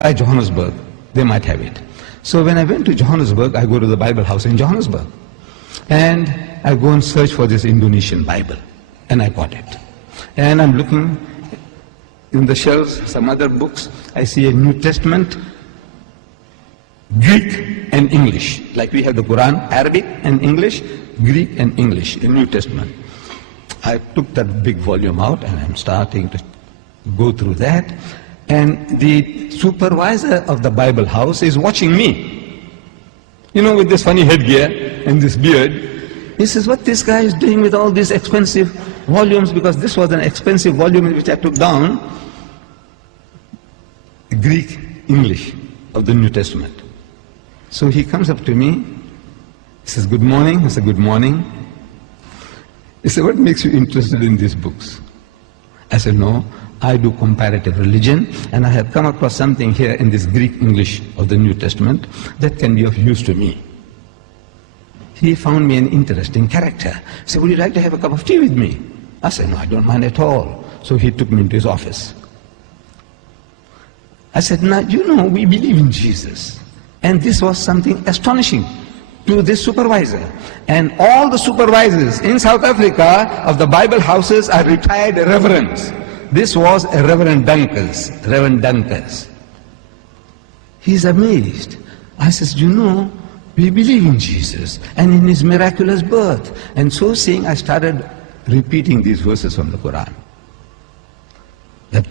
By Johannesburg, they might have it. So when I went to Johannesburg, I go to the Bible house in Johannesburg. And I go and search for this Indonesian Bible. And I got it. And I'm looking in the shelves, some other books. I see a New Testament, Greek and English. Like we have the Quran, Arabic and English, Greek and English, the New Testament. I took that big volume out and I'm starting to go through that. And the supervisor of the Bible house is watching me. You know, with this funny headgear and this beard. He says, what this guy is doing with all these expensive volumes, because this was an expensive volume which I took down, Greek, English of the New Testament. So he comes up to me, he says, good morning. I said, good morning. He said, what makes you interested in these books? I said, no, I do comparative religion, and I have come across something here in this Greek English of the New Testament that can be of use to me. He found me an interesting character. He said, would you like to have a cup of tea with me? I said, no, I don't mind at all. So he took me into his office. I said, now, you know, we believe in Jesus. And this was something astonishing to this supervisor. And all the supervisors in South Africa of the Bible houses are retired reverends. This was a Reverend Dunkers. He's amazed. I says, you know, we believe in Jesus and in his miraculous birth. And so saying, I started repeating these verses from the Quran. That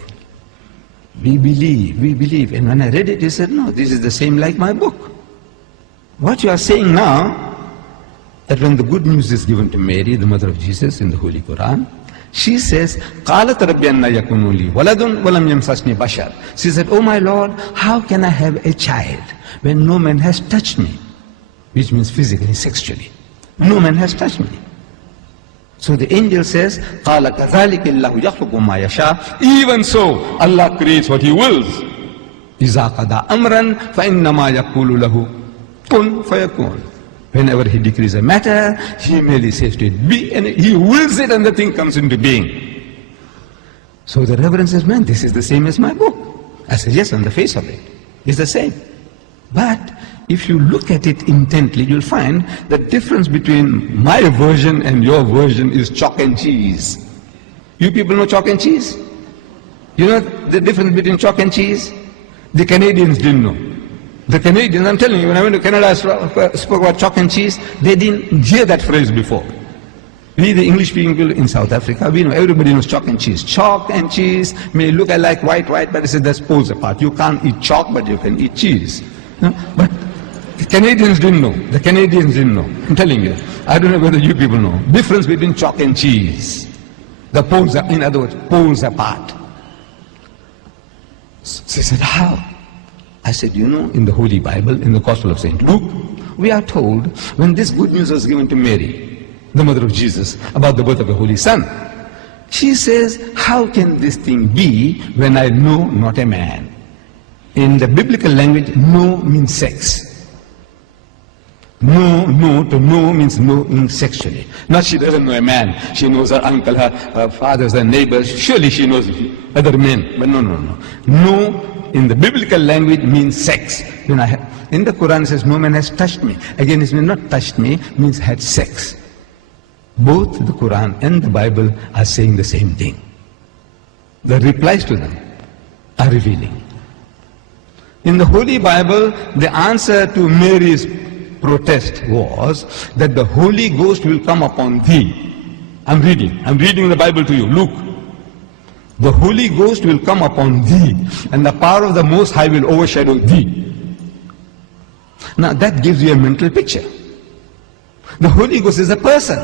we believe. And when I read it, he said, no, this is the same like my book. What you are saying now, that when the good news is given to Mary, the mother of Jesus, in the Holy Quran, she says, قَالَتْ رَبِّ أَنَّ يَكُونُ لِي وَلَدٌ وَلَمْ يَمْسَسْنِي بَشَرٌ. She said, oh my Lord, how can I have a child when no man has touched me? Which means physically, sexually. No man has touched me. So the angel says, قَالَ كَذَلِكَ اللَّهُ يَخْلُقُ مَا يَشَاءُ. Even so, Allah creates what He wills. إِذَا قَضَى أَمْرًا فَإِنَّمَا يَقُولُ لَهُ كُن فَيَكُونُ. Whenever He decrees a matter, He merely says to it, be, and He wills it and the thing comes into being. So the Reverend says, man, this is the same as my book. I said, yes, on the face of it, it's the same. But if you look at it intently, you'll find the difference between my version and your version is chalk and cheese. You people know chalk and cheese? You know the difference between chalk and cheese? The Canadians didn't know. The Canadians, I'm telling you, when I went to Canada, I spoke about chalk and cheese. They didn't hear that phrase before. We, the English people in South Africa, we know, everybody knows chalk and cheese. Chalk and cheese may look like white, but it says that's poles apart. You can't eat chalk, but you can eat cheese. You know? But the Canadians didn't know. The Canadians didn't know. I'm telling you. I don't know whether you people know. Difference between chalk and cheese. The poles are, in other words, poles apart. So he said, how? I said, you know, in the Holy Bible, in the Gospel of St. Luke, we are told when this good news was given to Mary, the mother of Jesus, about the birth of the Holy Son, she says, how can this thing be when I know not a man? In the biblical language, no means sex. No to know means knowing sexually. Not she doesn't know a man. She knows her uncle, her fathers, her neighbors. Surely she knows other men. But no. No in the biblical language means sex. You know, in the Quran it says, no man has touched me. Again, it means not touched me, means had sex. Both the Quran and the Bible are saying the same thing. The replies to them are revealing. In the Holy Bible, the answer to Mary's protest was that the Holy Ghost will come upon thee. I'm reading the Bible to you. Luke. The Holy Ghost will come upon thee, and the power of the Most High will overshadow thee. Now that gives you a mental picture. The Holy Ghost is a person.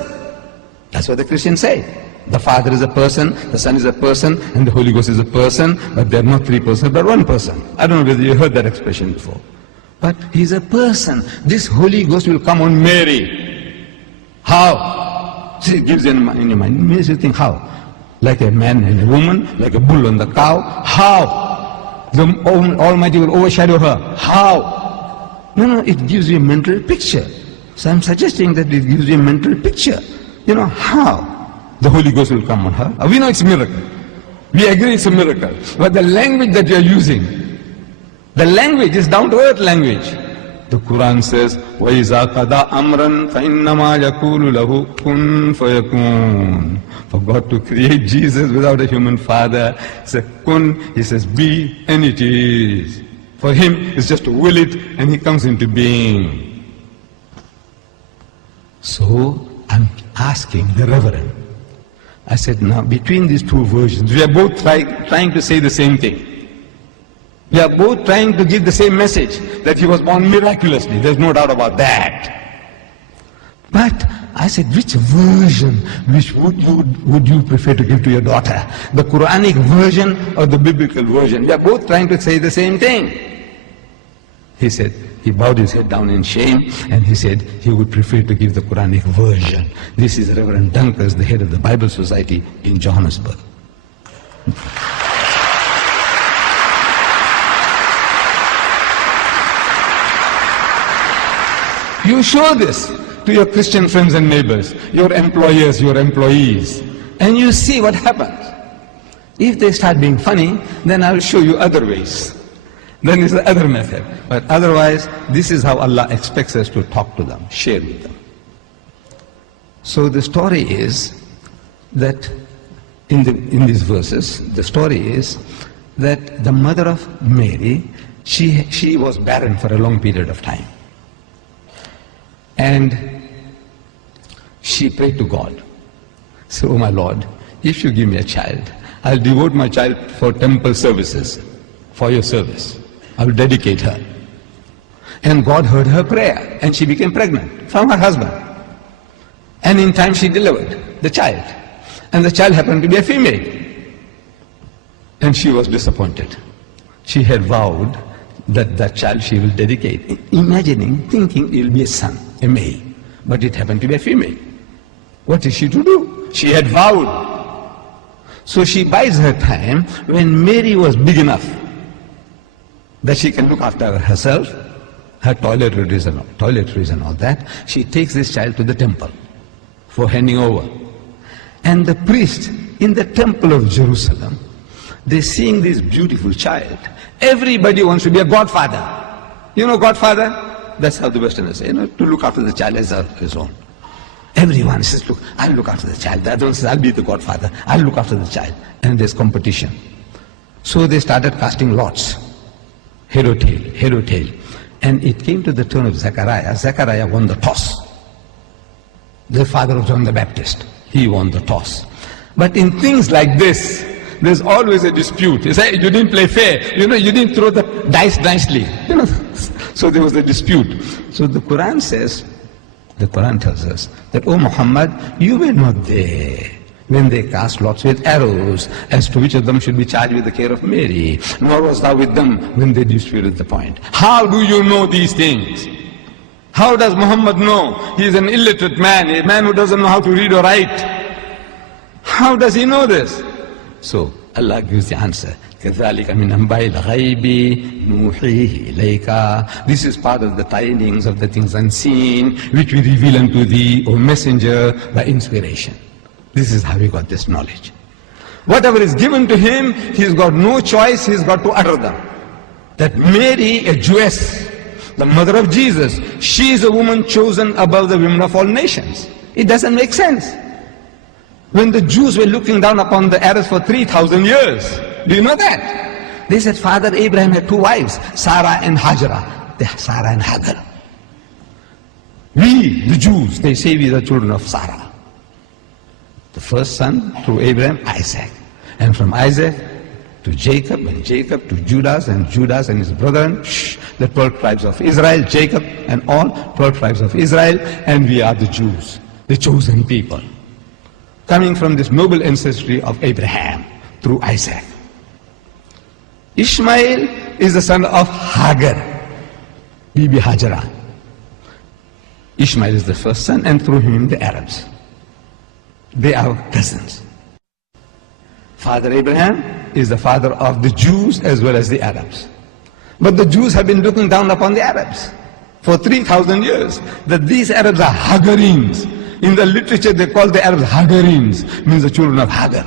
That's what the Christians say. The Father is a person, the Son is a person, and the Holy Ghost is a person, but they're not three persons, but one person. I don't know whether you heard that expression before. But He's a person. This Holy Ghost will come on Mary. How? See, it gives you in your mind. It makes you think how? Like a man and a woman, like a bull and the cow. How? The Almighty will overshadow her. How? No, it gives you a mental picture. So I'm suggesting that it gives you a mental picture. You know, how the Holy Ghost will come on her. We know it's a miracle. We agree it's a miracle. But the language that you're using, The language is down-to-earth language. The Quran says, وَإِذَا قَضَى أَمْرًا فَإِنَّمَا يَقُولُ لَهُ كُن فَيَكُونُ. For God to create Jesus without a human father, he says, kun, he says, be, and it is. For him, it's just to will it, and he comes into being. So, I'm asking the Reverend, I said, now, between these two versions, we are both trying to say the same thing. We are both trying to give the same message, that he was born miraculously. There's no doubt about that. But I said, which version would you prefer to give to your daughter? The Quranic version or the biblical version? We are both trying to say the same thing. He said, he bowed his head down in shame, and he said he would prefer to give the Quranic version. This is Reverend Dunkers, the head of the Bible Society in Johannesburg. You show this to your Christian friends and neighbors, your employers, your employees, and you see what happens. If they start being funny, then I will show you other ways. Then is the other method. But otherwise, this is how Allah expects us to talk to them, share with them. So the story is that in these verses, the story is that the mother of Mary, she was barren for a long period of time. And she prayed to God. So, oh my Lord, if you give me a child, I'll devote my child for temple services, for your service. I will dedicate her. And God heard her prayer, and she became pregnant from her husband. And in time she delivered the child. And the child happened to be a female. And she was disappointed. She had vowed that child she will dedicate, imagining, thinking it will be a son, a male. But it happened to be a female. What is she to do? She had vowed. So she buys her time when Mary was big enough that she can look after herself, her toiletries and all that. She takes this child to the temple for handing over. And the priest in the temple of Jerusalem, they're seeing this beautiful child. Everybody wants to be a godfather. You know godfather? That's how the Westerners say, to look after the child as his own. Everyone says, look, I'll look after the child. The other one says, I'll be the godfather. I'll look after the child. And there's competition. So they started casting lots. Head or tail, head or tail. And it came to the turn of Zechariah. Zechariah won the toss. The father of John the Baptist. He won the toss. But in things like this, there's always a dispute. You say, you didn't play fair. You didn't throw the dice nicely. So there was a dispute. So the Quran says, the Quran tells us that, oh Muhammad, you were not there when they cast lots with arrows as to which of them should be charged with the care of Mary, nor was thou with them when they disputed the point. How do you know these things? How does Muhammad know? He is an illiterate man, a man who doesn't know how to read or write. How does he know this? So Allah gives the answer. كَذَلِكَ مِنْ أَنْبَاءِ الْغَيْبِ نُوحِيهِ إِلَيْكَ. This is part of the tidings of the things unseen, which we reveal unto thee, O messenger, by inspiration. This is how he got this knowledge. Whatever is given to him, he's got no choice, he's got to utter them. That Mary, a Jewess, the mother of Jesus, she is a woman chosen above the women of all nations. It doesn't make sense. When the Jews were looking down upon the Arabs for 3,000 years, do you know that? They said Father Abraham had two wives, Sarah and Hajara. Sarah and Hagar. We, the Jews, they say we are the children of Sarah. The first son through Abraham, Isaac. And from Isaac to Jacob, and Jacob to Judas, and Judas and his brethren, the 12 tribes of Israel, Jacob and all 12 tribes of Israel, and we are the Jews, the chosen people, coming from this noble ancestry of Abraham through Isaac. Ishmael is the son of Hagar, Bibi Hajara. Ishmael is the first son, and through him the Arabs. They are cousins. Father Abraham is the father of the Jews as well as the Arabs. But the Jews have been looking down upon the Arabs for 3,000 years, that these Arabs are Hagarenes. In the literature they call the Arabs Hagarenes, means the children of Hagar.